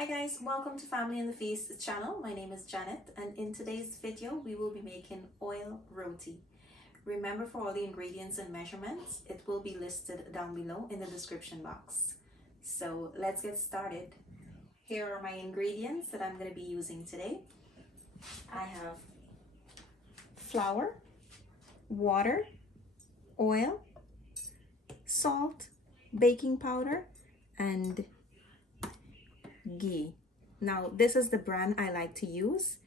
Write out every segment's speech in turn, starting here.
Hi guys, welcome to Family in the Feast channel. My name is Janet and in today's video we will be making oil roti. Remember, for all the ingredients and measurements, it will be listed down below in the description box. So let's get started. Here are my ingredients that I'm going to be using today. I have flour, water, oil, salt, baking powder, and ghee. Now this is the brand I like to use.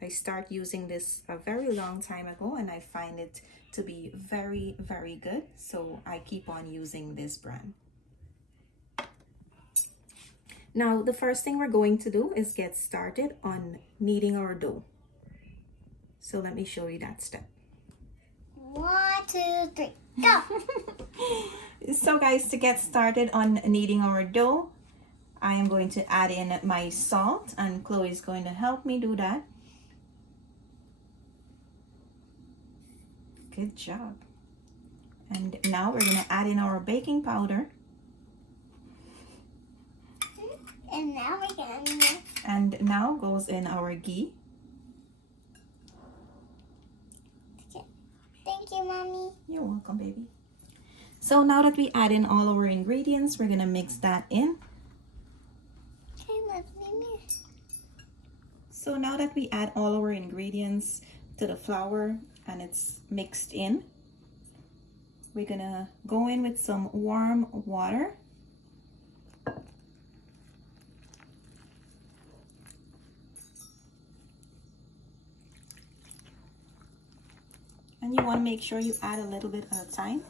I start using this a very long time ago and I find it to be very good, so I keep on using this brand. Now the first thing we're going to do is get started on kneading our dough. So let me show you that step. 1, 2, 3, go! So guys, to get started on kneading our dough, I am going to add in my salt and Chloe is going to help me do that. Good job. And now we're going to add in our baking powder. And now we're gonna mix. And now goes in our ghee. Thank you, Mommy. You're welcome, baby. So now that we add in all our ingredients, we're going to mix that in. Okay, let me mix. So now that we add all our ingredients to the flour and it's mixed in, we're gonna go in with some warm water. And you want to make sure you add a little bit at a time.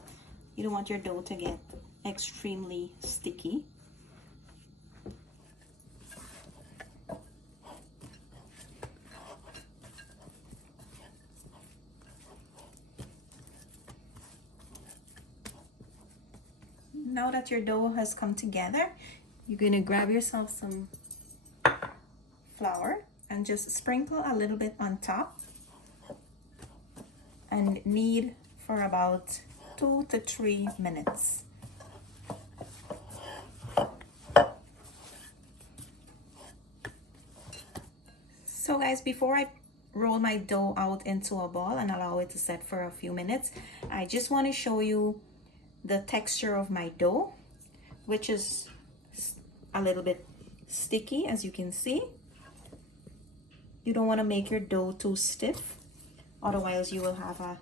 You don't want your dough to get extremely sticky. Now that your dough has come together, you're going to grab yourself some flour and just sprinkle a little bit on top and knead for about 2 to 3 minutes. So guys, before I roll my dough out into a ball and allow it to set for a few minutes, I just want to show you the texture of my dough, which is a little bit sticky, as you can see. You don't want to make your dough too stiff, otherwise you will have a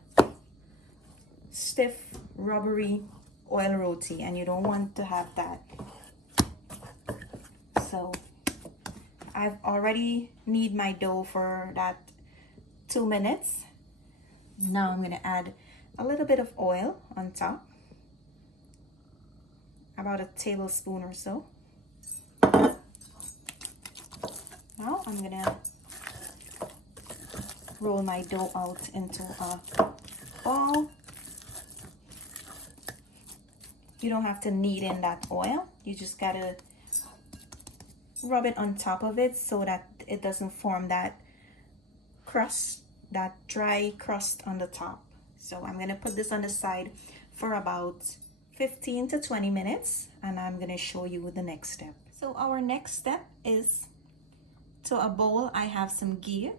stiff rubbery oil roti and you don't want to have that. So I've already knead my dough for that 2 minutes. Now I'm going to add a little bit of oil on top, about a tablespoon or so. Now I'm gonna roll my dough out into a ball. You don't have to knead in that oil. You just gotta rub it on top of it so that it doesn't form that crust, that dry crust on the top. So I'm gonna put this on the side for about 15 to 20 minutes and I'm going to show you the next step. So our next step is, to a bowl I have some ghee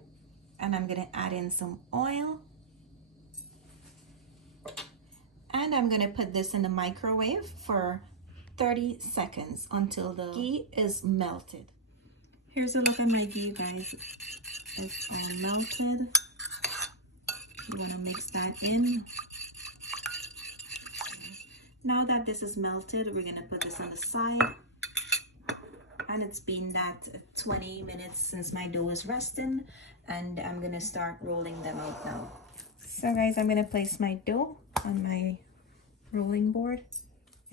and I'm going to add in some oil and I'm going to put this in the microwave for 30 seconds until the ghee is melted. Here's a look at my ghee, guys. It's all melted. You want to mix that in. Now that this is melted, we're gonna put this on the side. And it's been that 20 minutes since my dough is resting and I'm gonna start rolling them out now. So guys, I'm gonna place my dough on my rolling board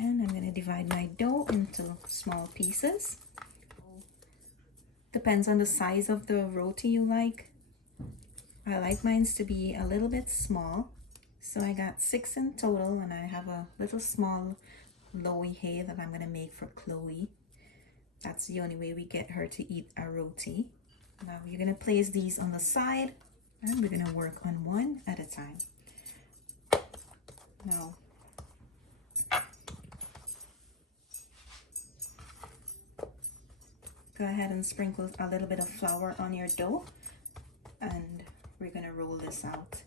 and I'm gonna divide my dough into small pieces. Depends on the size of the roti you like. I like mine to be a little bit small. So I got 6 in total and I have a little small lowy here that I'm going to make for Chloe. That's the only way we get her to eat a roti. Now you're going to place these on the side and we're going to work on one at a time. Now Go ahead and sprinkle a little bit of flour on your dough, and we're gonna roll this out.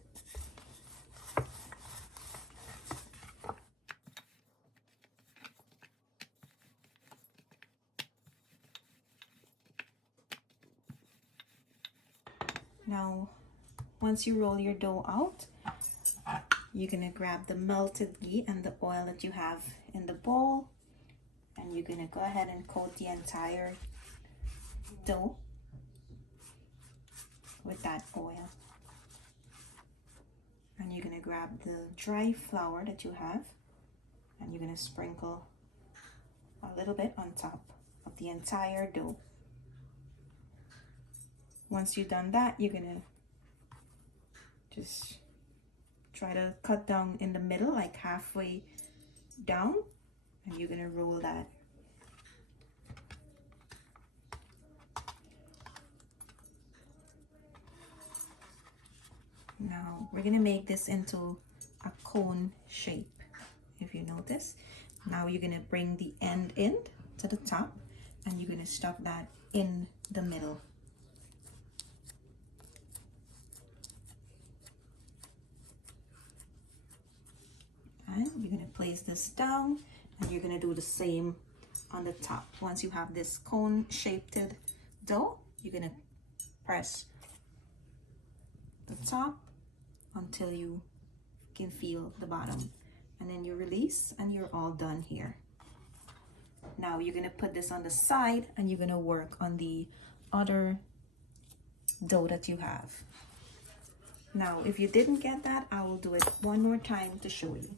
Now, once you roll your dough out, you're gonna grab the melted ghee and the oil that you have in the bowl, and you're gonna go ahead and coat the entire dough with that oil. And you're gonna grab the dry flour that you have, and you're gonna sprinkle a little bit on top of the entire dough. Once you've done that, you're gonna just try to cut down in the middle, like halfway down, and you're gonna roll that. Now we're gonna make this into a cone shape. If you notice, now you're gonna bring the end to the top, and you're gonna stuff that in the middle. And you're gonna place this down, and you're gonna do the same on the top. Once you have this cone shaped dough, you're gonna press the top until you can feel the bottom, and then you release, and you're all done here. Now you're gonna put this on the side, and you're gonna work on the other dough that you have. Now if you didn't get that, I will do it one more time to show you.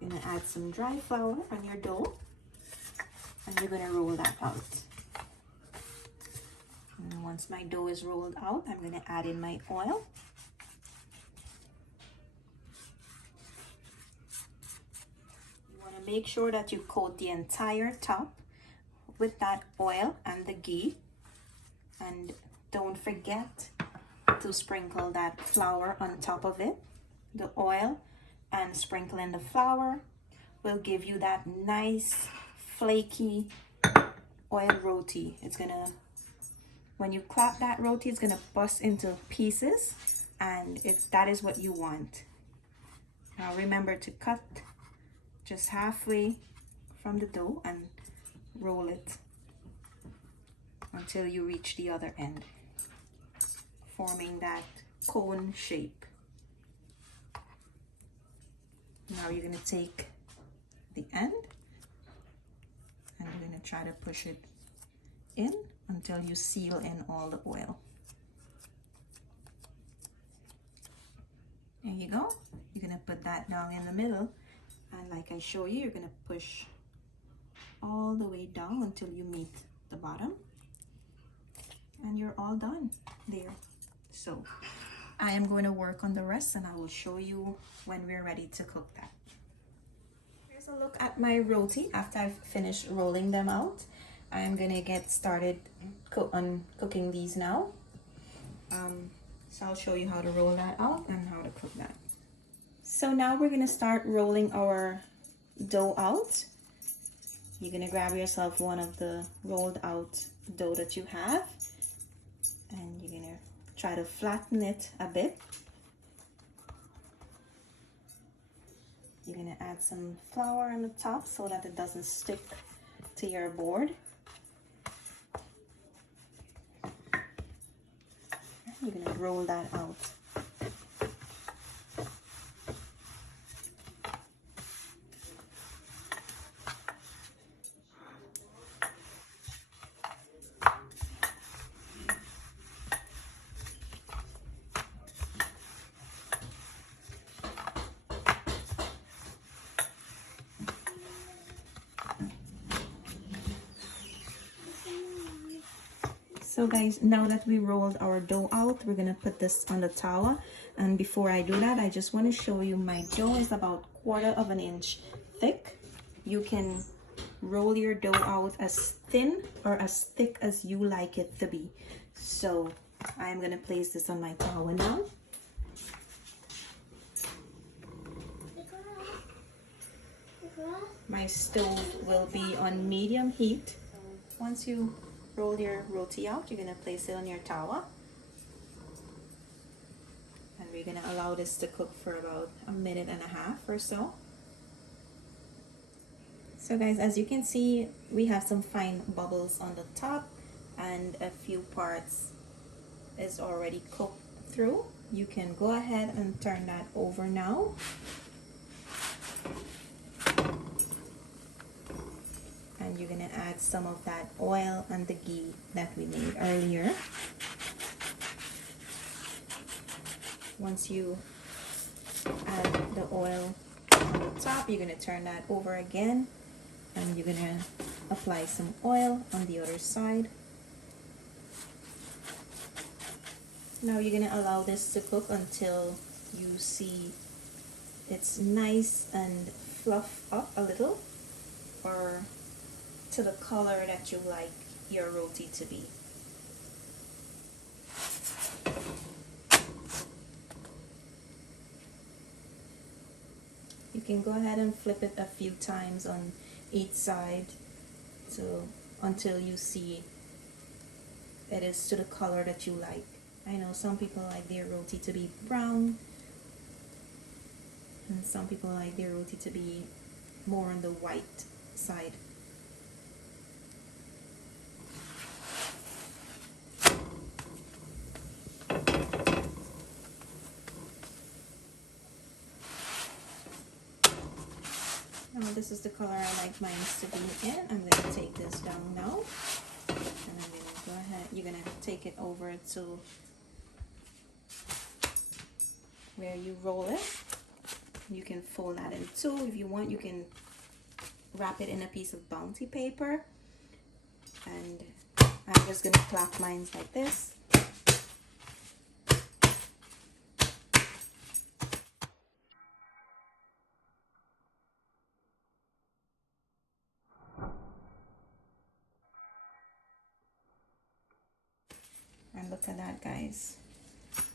You're gonna add some dry flour on your dough, and you're gonna roll that out. And once my dough is rolled out, I'm gonna add in my oil. You wanna make sure that you coat the entire top with that oil and the ghee, and don't forget to sprinkle that flour on top of it. The oil and sprinkling the flour will give you that nice flaky oil roti. It's gonna, when you clap that roti, it's gonna bust into pieces, and that is what you want. Now remember to cut just halfway from the dough and roll it until you reach the other end, forming that cone shape. Now you're gonna take the end, and you're gonna try to push it in until you seal in all the oil. There you go. You're gonna put that down in the middle, and like I show you, you're gonna push all the way down until you meet the bottom, and you're all done there. So I am going to work on the rest, and I will show you when we're ready to cook that. Here's a look at my roti after I've finished rolling them out. I'm gonna get started on cooking these now. So I'll show you how to roll that out and how to cook that. So now we're gonna start rolling our dough out. You're gonna grab yourself one of the rolled out dough that you have, and you're gonna try to flatten it a bit. You're gonna add some flour on the top so that it doesn't stick to your board. You're gonna roll that out. So guys, now that we rolled our dough out, we're gonna put this on the tower. And before I do that, I just want to show you my dough is about 1/4 inch thick. You can roll your dough out as thin or as thick as you like it to be. So I'm gonna place this on my tower now. My stove will be on medium heat. Once you roll your roti out, you're going to place it on your tawa. And we're going to allow this to cook for about 1.5 minutes or so. So guys, as you can see, we have some fine bubbles on the top and a few parts is already cooked through. You can go ahead and turn that over now. And you're gonna add some of that oil and the ghee that we made earlier. Once you add the oil on the top, you're gonna turn that over again, and you're gonna apply some oil on the other side. Now you're gonna allow this to cook until you see it's nice and fluff up a little, or to the color that you like your roti to be. You can go ahead and flip it a few times on each side until you see it is to the color that you like. I know some people like their roti to be brown, and some people like their roti to be more on the white side. Now this is the color I like mine to be in. I'm going to take this down now, and I'm going to go ahead. You're going to take it over to where you roll it. You can fold that in two. If you want, you can wrap it in a piece of bounty paper, and I'm just going to clap mine like this. And look at that, guys.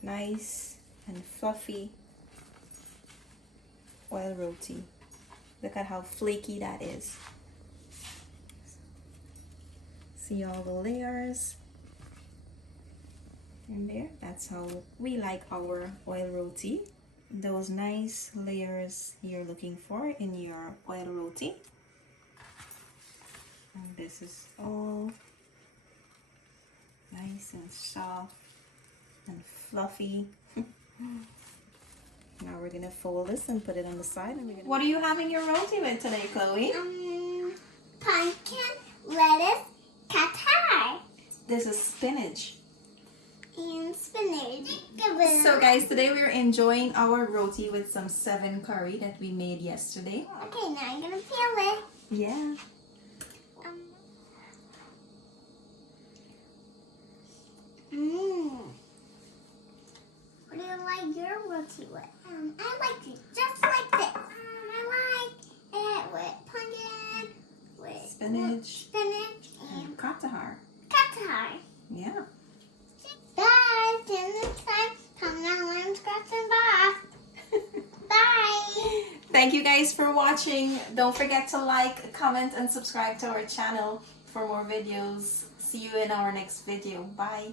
Nice and fluffy oil roti. Look at how flaky that is. See all the layers in there? That's how we like our oil roti. Those nice layers you're looking for in your oil roti. And this is all nice and soft and fluffy. Now we're gonna fold this and put it on the side. And what are you having your roti with today, Chloe? Pumpkin, lettuce, catar. This is spinach. And spinach. So guys, today we're enjoying our roti with some 7 curry that we made yesterday. Okay, now I'm gonna peel it. Yeah. What do you like your roti with? I like it just like this. I like it with pumpkin, with Spinach and katahar. catar. Yeah. Bye. Till next time. Come on, learn scratch and bath. Bye. Thank you guys for watching. Don't forget to like, comment, and subscribe to our channel for more videos. See you in our next video. Bye.